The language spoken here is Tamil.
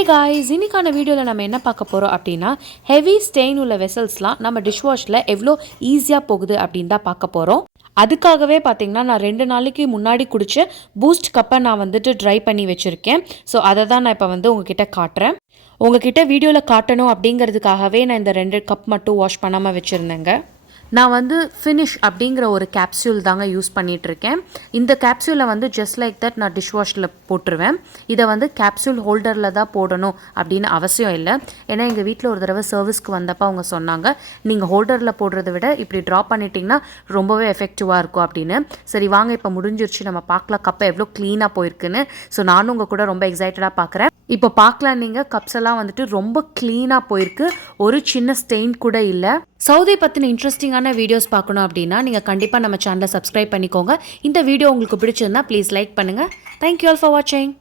Hey guys, இன்னைக்கான வீடியோவில் நம்ம என்ன பார்க்க போகிறோம் அப்படின்னா ஹெவி ஸ்டெயின் உள்ள வெசல்ஸ்லாம் நம்ம டிஷ்வாஷில் எவ்வளோ ஈஸியாக போகுது அப்படின்னு தான் பார்க்க போகிறோம். அதுக்காகவே பார்த்தீங்கன்னா நான் 2 நாளைக்கு முன்னாடி குடிச்ச பூஸ்ட் கப்பை நான் வந்துட்டு ட்ரை பண்ணி வச்சுருக்கேன். ஸோ அதை தான் நான் இப்போ உங்ககிட்ட காட்டுறேன். உங்ககிட்ட வீடியோவில் காட்டணும் அப்படிங்கிறதுக்காகவே நான் இந்த 2 கப் மட்டும் வாஷ் பண்ணாமல் வச்சுருந்தேங்க. நான் ஃபினிஷ் அப்படிங்கிற ஒரு கேப்சூல் தாங்க யூஸ் பண்ணிகிட்ருக்கேன். இந்த கேப்சூலை ஜஸ்ட் லைக் தட் நான் டிஷ்வாஷில் போட்டுருவேன். இதை கேப்சூல் ஹோல்டரில் தான் போடணும் அப்படின்னு அவசியம் இல்லை. ஏன்னா எங்கள் வீட்டில் ஒரு தடவை சர்வீஸ்க்கு வந்தப்போ அவங்க சொன்னாங்க, நீங்கள் ஹோல்டரில் போடுறத விட இப்படி ட்ராப் பண்ணிட்டிங்கன்னா ரொம்பவே எஃபெக்டிவாக இருக்கும் அப்படின்னு. சரி வாங்க, இப்போ முடிஞ்சிருச்சு, நம்ம பார்க்கலாம் கப்பை எவ்வளோ க்ளீனாக போயிருக்குன்னு. ஸோ நானும் உங்கள் கூட ரொம்ப எக்ஸைட்டடாக பார்க்குறேன். இப்போ பார்க்கலாம், நீங்கள் கப்ஸ் எல்லாம் ரொம்ப க்ளீனாக போயிருக்கு, ஒரு சின்ன ஸ்டெயின் கூட இல்லை. சவுதி பற்றின இன்ட்ரெஸ்டிங்கான வீடியோஸ் பார்க்கணும் அப்படின்னா நீங்கள் கண்டிப்பாக நம்ம சேனலை சப்ஸ்கிரைப் பண்ணிக்கோங்க. இந்த வீடியோ உங்களுக்கு பிடிச்சிருந்தா ப்ளீஸ் லைக் பண்ணுங்கள். தேங்க்யூ ஆல் ஃபார் வாட்சிங்.